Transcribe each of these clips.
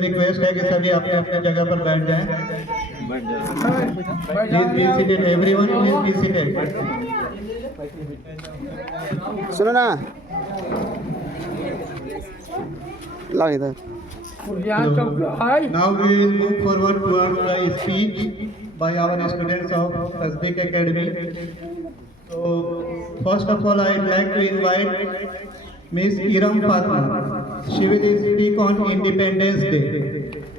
Request है कि सभी अपने अपने जगह पर बैठ जाएं। Please be seated, everyone please be seated. सुनो ना, लाओ इधर। Now we will move forward towards the speech by our students of Tasdik Academy. So first of all, I would like to invite Miss Iram Fatma. She will speak on Independence Day.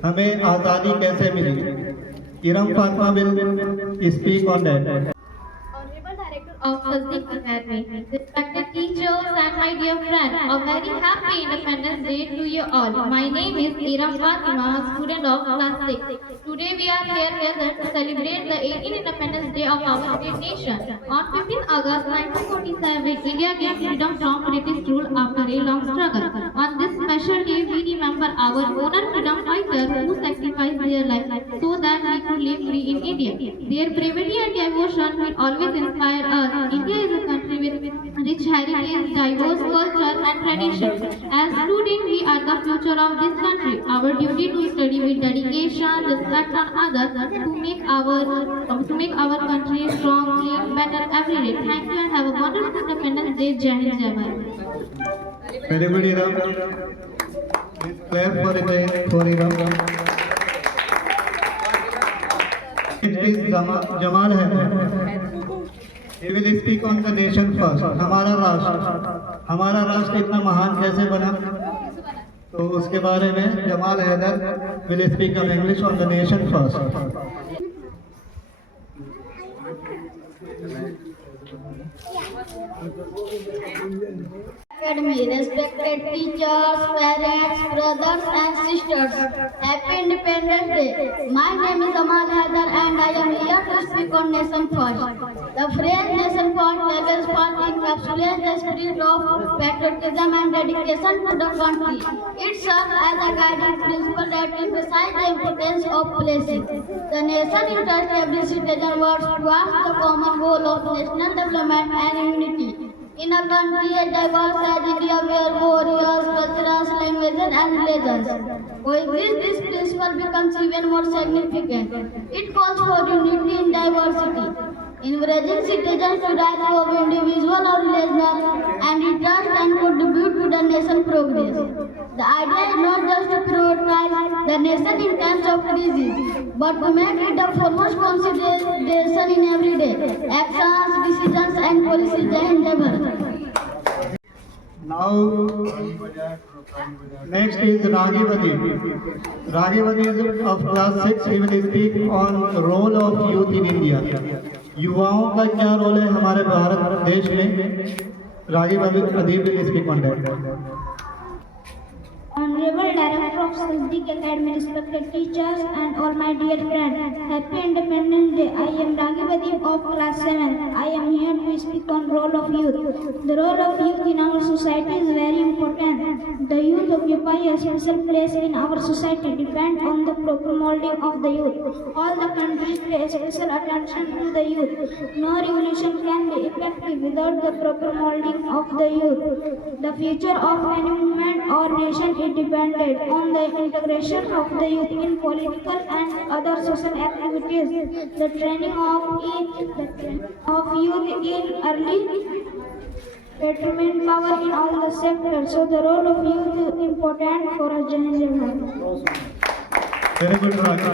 हमें आज़ादी कैसे मिली? Iram Fatma will speak on that. Honorable Director of Tasdik Academy, respected teachers and my dear friend, a very happy Independence Day to you all. My name is Iram Fatima, student of class 6. Today we are here gathered to celebrate the 18th Independence Day of our great nation. On 15 August 1947, India gained freedom from British rule after a long struggle. On this special day, we remember our honor freedom fighters who sacrificed their lives so that we could live free in India. Their bravery and devotion will always inspire us. India is a country with rich heritage, diverse culture and tradition. As students, we are the future of this country. Our duty to study with dedication, respect on others, to make our country strong, clean, better every day. Thank you and have a wonderful Independence Day. Jai Hind, Jai Bharat. Very good, Iram. Please clap for Iram. It is Jamal है। He will speak on the nation first. हमारा राष्ट्र इतना महान कैसे बना, तो उसके बारे में Jamal Haider will speak on English on the nation first. Academy, respected teachers, parents, brothers and sisters. Happy Independence Day. My name is Amal Haidar and I am here to speak on Nation First. The phrase Nation First People's Party encapsulates the spirit of patriotism and dedication to the country. It serves as a guiding principle that emphasizes the importance of placing the nation in touch every citizen works towards the common goal of national development and unity. In a country as diverse as India, where warriors, cultures, languages, and religions coexist, this principle becomes even more significant. It calls for unity in diversity, encouraging citizens to rise above individual or relational and interest and contribute to the nation's progress. The idea is not just to prioritize the nation in times of crisis, but to make it the foremost consideration in everyday actions, decisions, and policies. Jai Hind, Jai Bharat. Now, next is Raghivadi. Raghivadi is of class 6. He will speak on the role of youth in India. युवाओं का क्या role है हमारे भारत देश में? राघिवदी will speak on that. Honorable Director of Sazdik Academy, respected teachers and all my dear friends, Happy Independence Day. I am Raghivadi of class 7. I am here to speak on role of youth. The role of youth in our society is very important. The youth occupy a special place in our society, depend on the proper molding of the youth. All the countries pay special attention to the youth. No revolution can be effective without the proper molding of the youth. The future of any movement or nation is dependent on the integration of the youth in political and other social activities. The training of youth in early determine power in all the sectors. So the role of youth is important for us. Jai Hind, Jai Bharat. Very good, Raghi.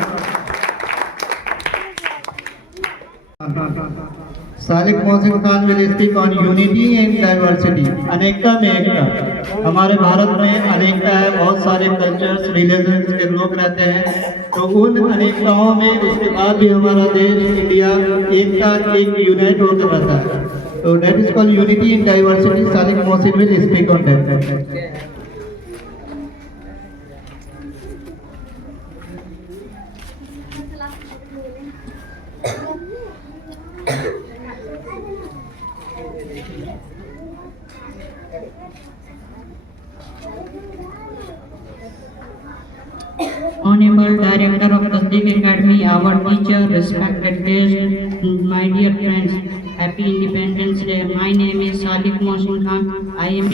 Salik Mohsin Khan will speak on unity and diversity. अनेकता में एकता. हमारे भारत में अनेकता है, बहुत सारे cultures, religions के लोग रहते हैं, तो उन अनेकताओं में उसके बाद भी हमारा देश इंडिया एकता एक यूनाइट होकर रहता है. तो that is called unity and diversity. Salik Mohsin will speak on that. Honorable Director of Sazdik Academy, our teacher, respected guests, my dear friends, Happy Independence Day. My name is Salik Mohsin Khan. I am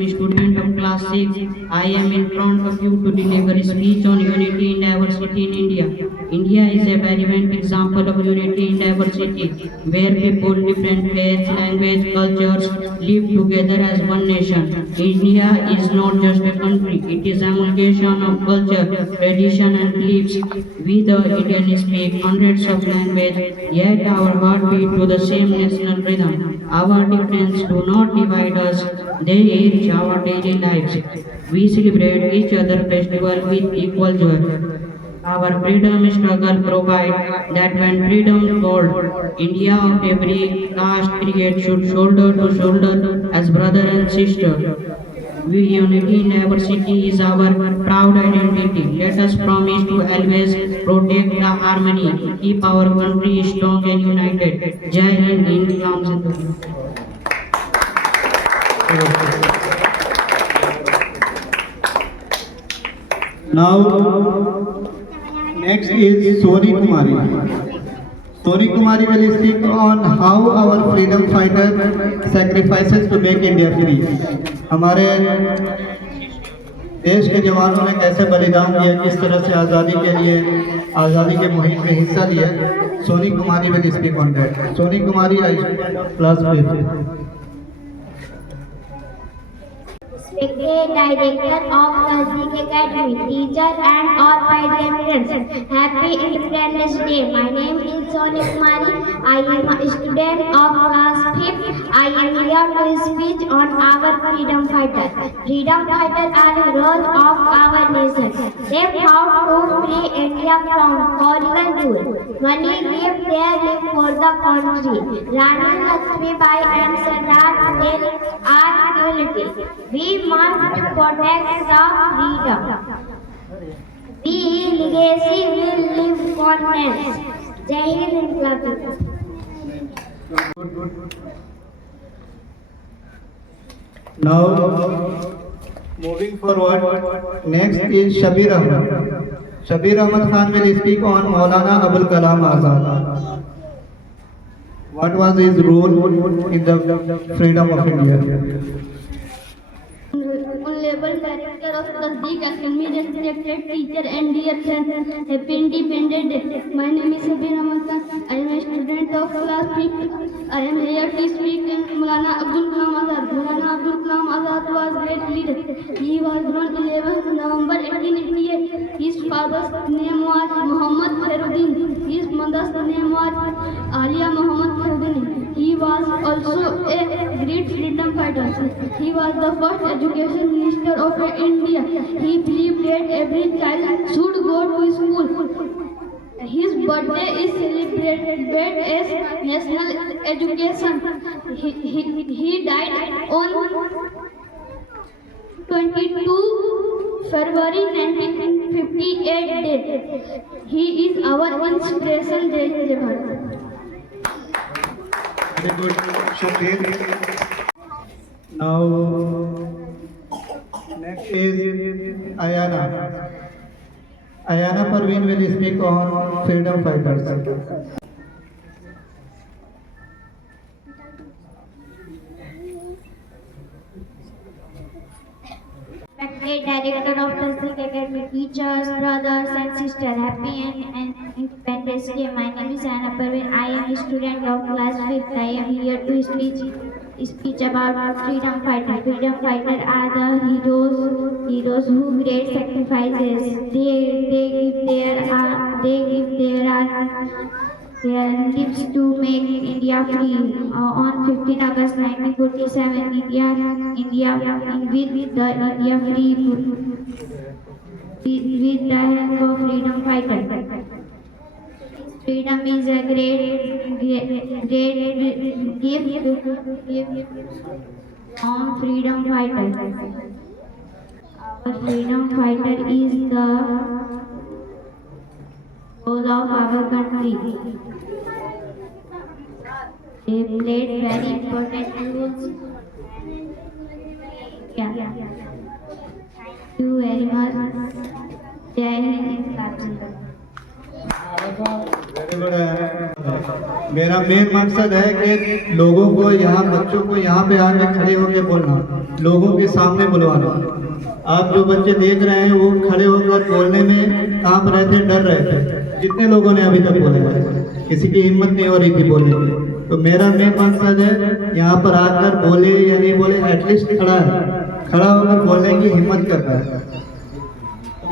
a student of class 6. I am in front of you to deliver a speech on unity and diversity in India. India is a very good example of unity and diversity, where people, different faiths, language, cultures live together as one nation. India is not just a country; it is an amalgamation of culture, tradition, and beliefs. We, the Indians, speak hundreds of languages, yet our heart beat to the same national rhythm. Our differences do not divide us; they enrich our daily lives. We celebrate each other's festival with equal joy. Our freedom struggle provides that when freedom called, India of every caste creed should shoulder to shoulder as brother and sister. We unity in diversity is our proud identity. Let us promise to always protect the harmony, keep our country strong and united. Jai Hind, Islam Zindabad. Now, next is Soni Kumari. Soni Kumari will speak on how our freedom fighter sacrifices to make India free. हमारे देश के जवानों ने कैसे बलिदान दिया, किस तरह से आज़ादी के लिए, आज़ादी के मुहिम में हिस्सा लिया. Soni Kumari will speak on that. Soni Kumari, class 5. Respected Director of Sazdik Academy, teacher and all my dear friends, Happy Independence Day. My name is Soni Kumari. I am a student of class 5. I am here to speak on our freedom fighters. Freedom fighters are heroes of our nation. They fought to free India from foreign rule. Many lived their life for the country. Rani Lakshmibai and Sardar Patel are unity. We must protect the freedom. The legacy will live for us. Jai Hind, Inkilab Zindabad. Now, moving forward, next is Shabir Ahmed. Shabir Ahmed Khan will speak on Maulana Abul Kalam Azad. What was his role in the freedom of India? Honorable Director of Tasdeeq Academy, respected teacher and dear friends, Happy Independence Day. My name is Shabir Ahmed Khan. I am a student of class 5th. I am here to speak on Maulana Abdul Kalam Azad. Maulana Abdul Kalam Azad was a great leader. He was born 11th November 1888. His father's name was Muhammad Khairuddin. His mother's name was Alia Muhammad Khairuddin. He was also a great freedom fighter. He was the first education minister of India. He believed that every child should go to school. His birthday is celebrated as National Education. He died on 22 February 1958. He is our inspiration. Jai Hind. Very good, Shabir. Now, next is Ayana. Ayana Parveen will speak on freedom fighters. Respected Director of Tasdeeq Academy, teachers, brothers and sisters, happy and Independence Day. My name is Ayana Parveen. I am a student of class 5th. I am here to speech about freedom fighters. Freedom fighters are the heroes who great sacrifices. They give their lives to make India free. On 15 August 1947, India with the India free with the help of freedom fighters. Freedom is a great gift on freedom fighters. Our freedom fighter is the soul of our country. They played very important roles. Thank you very much. Jai Hind, Inkilab Zindabad. मेरा main मकसद है कि लोगों को यहाँ बच्चों को यहाँ पे आके खड़े होकर बोलना, लोगों के सामने बुलवाना। आप जो बच्चे देख रहे हैं वो खड़े होकर बोलने में कांप रहे थे, डर रहे थे। जितने लोगों ने अभी तक बोले हैं, किसी की हिम्मत नहीं हो रही थी बोलने की। तो मेरा मेन मकसद है यहाँ पर आकर बोले या नहीं बोले, एटलीस्ट खड़ा होकर बोलने की हिम्मत कर रहा है।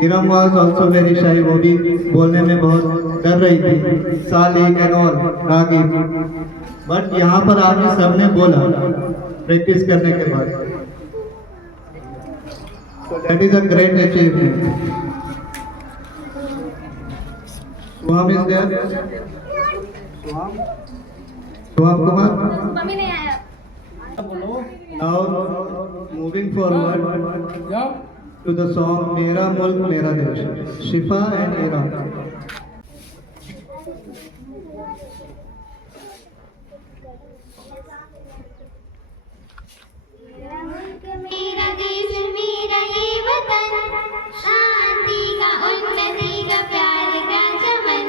Iram was also very shy, वो भी बोलने में बहुत डर रही थी, Salik and all Ragib, but यहाँ पर आके सबने बोला प्रैक्टिस करने के बाद। So that is a great achievement. Swam is there? Swam Kumar? Now moving forward to the song Mera Mulk Mera Desh, Shifa and Iram. मेरा देश मेरा ये वतन, शांति का उन्नति का प्यार का चमन।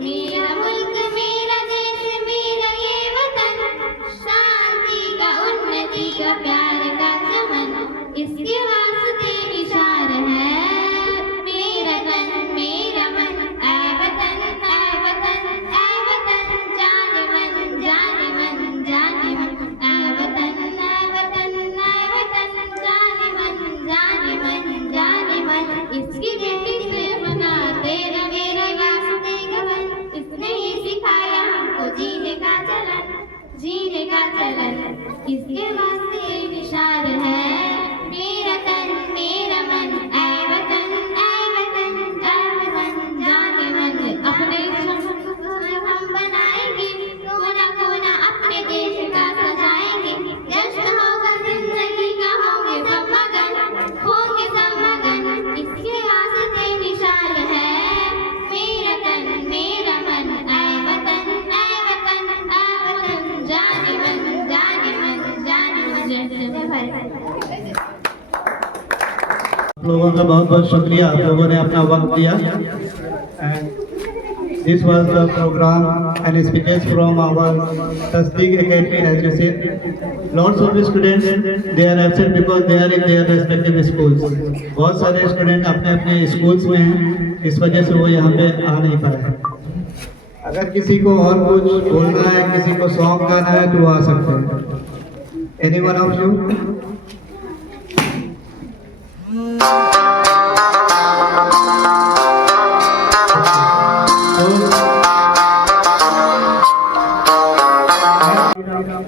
मेरा मुल्क मेरा देश मेरा ये वतन, शांति का उन्नति का प्यार का चमन। इसके वास्ते निशान है मेरा तन मेरा मन। ऐ वतन जाने मन जाने मन जाने मन। ऐ वतन जाने मन इसकी बेटी से बना तेरा मेरे वास्ते गगन। इसने ही सिखाया हमको जीने का चलन इसके वास्ते निशान है मेरा तन मेरा मन ऐ वतन जाने मन। अपने हम बनाएंगे कोना कोना अपने देश का सजाएंगे। जश्न होगा जिंदगी का होंगे सब मगन इसके वास्ते निशान है मेरा तन मेरा मन ऐ वतन जाने मन आप लोगों का बहुत बहुत शुक्रिया, आप लोगों ने अपना वक्त दिया। And this was the programme and speakers from our Tasdeeq academy. As you see lots of students they are absent because they are in their respective schools. बहुत सारे स्टूडेंट अपने अपने स्कूल्स में हैं, इस वजह से वो यहाँ पे आ नहीं पाए। अगर किसी को और कुछ बोलना है, किसी को सॉन्ग गाना है तो वो आ सकते हैं। Any one of you?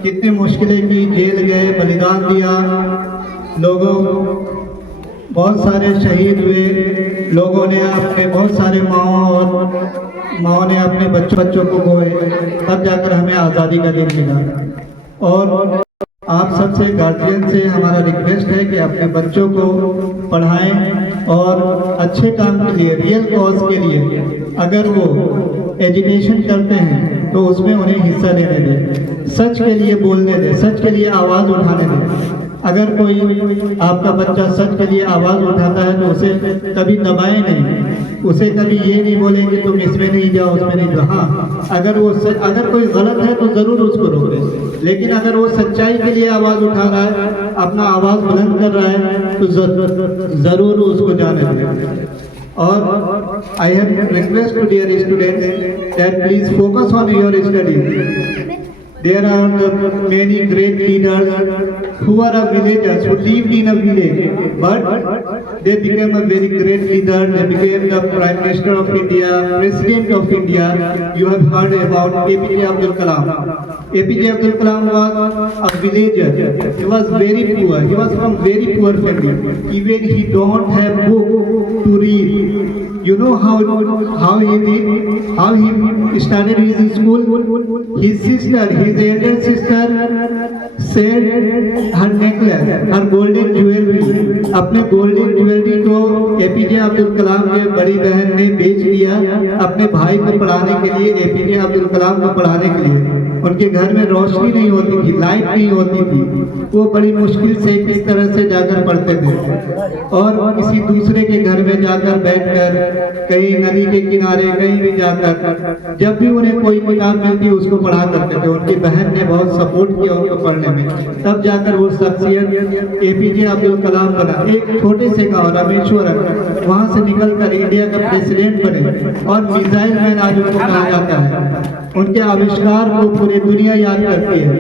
कितनी मुश्किलें की, जेल गए, बलिदान दिया लोगों, बहुत सारे शहीद हुए लोगों ने, अपने बहुत सारे माओ ने अपने बच्चों को खोए, तब जाकर हमें आज़ादी का दिन मिला। और आप सबसे गार्जियन से हमारा रिक्वेस्ट है कि अपने बच्चों को पढ़ाएं और अच्छे काम के लिए, रियल कॉज के लिए अगर वो एजुकेशन करते हैं तो उसमें उन्हें हिस्सा लेने दें, सच के लिए बोलने दें, सच के लिए आवाज़ उठाने दें। अगर कोई आपका बच्चा सच के लिए आवाज़ उठाता है तो उसे कभी दबाएं नहीं, उसे कभी ये नहीं बोले कि तुम इसमें नहीं जाओ उसमें नहीं जाओ। हाँ, अगर कोई गलत है तो ज़रूर उसको रोकें, लेकिन अगर वो सच्चाई के लिए आवाज़ उठा रहा है, अपना आवाज़ बुलंद कर रहा है तो ज़रूर उसको जाने दें। और I have request to dear students that please focus on your studies. There are many great leaders who are villagers, who lived in a village, but they became a very great leader. They became the Prime Minister of India, President of India. You have heard about APJ Abdul Kalam. APJ Abdul Kalam was a villager. He was very poor. He was from very poor family. Even he don't have book to read. You know how he did? How he started his school? His sister, his elder sister, said her necklace, her golden jewelry, अपने golden jewelry को APJ Abdul Kalam के बड़ी बहन ने बेच दिया अपने भाई को पढ़ाने के लिए, APJ अब्दुल कलाम को पढ़ाने के लिए। उनके घर में रोशनी नहीं होती थी, लाइट नहीं होती थी, वो बड़ी मुश्किल से किस तरह से जाकर पढ़ते थे और किसी दूसरे के घर में जाकर बैठकर, कहीं नदी के किनारे कहीं भी जाकर जब भी उन्हें कोई किताब मिलती उसको पढ़ा करते थे। उनकी बहन ने बहुत सपोर्ट किया उनको पढ़ने में, तब जाकर वो शख्सियत APJ अब्दुल कलाम बना। एक छोटे से गाँव रामेश्वरम, वहाँ से निकलकर इंडिया का प्रेसिडेंट बने और मिसाइल मैन आज उनको कहा जाता है। उनके आविष्कार को पूरी दुनिया याद करती है।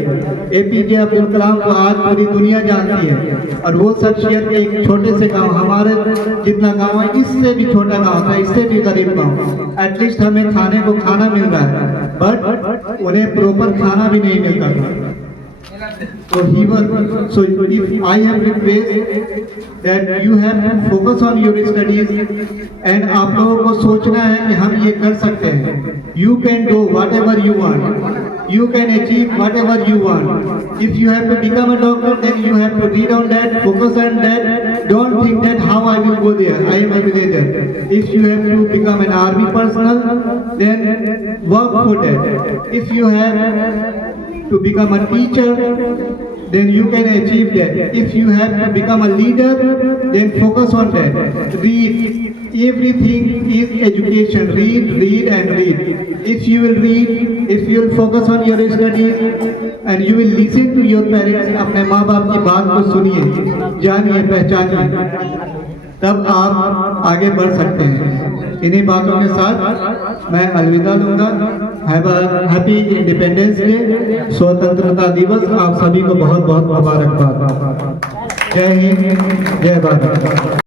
APJ अब्दुल कलाम को आज पूरी दुनिया जानती है और वो शख्सियत एक छोटे से गांव, हमारे जितना गांव है इससे भी छोटा गांव था, इससे भी गरीब गांव, एटलीस्ट हमें खाने को खाना मिल रहा है, बट उन्हें प्रॉपर खाना भी नहीं मिलता था। So if I have request that you have to focus on your studies and आप लोगों को सोचना है कि हम ये कर सकते हैं। You can do whatever you want. You can achieve whatever you want. If you have to become a doctor, then you have to read on that, focus on that. Don't think that how I will go there. I am a villager. If you have to become an army personnel, then work for that. If you have to become a teacher, then you can achieve that. If you have to become a leader, then focus on that. Read. Everything is education. Read and read. If you will read, if you will focus on your studies and you will listen to your parents, अपने माँ बाप की बात को सुनिए, जानिए, पहचानिए, तब आप आगे बढ़ सकते हैं। इन्हीं बातों के साथ मैं अलविदा लूँगा। हैप्पी इंडिपेंडेंस डे, स्वतंत्रता दिवस आप सभी को बहुत बहुत मुबारकबाद। जय हिंद, जय भारत।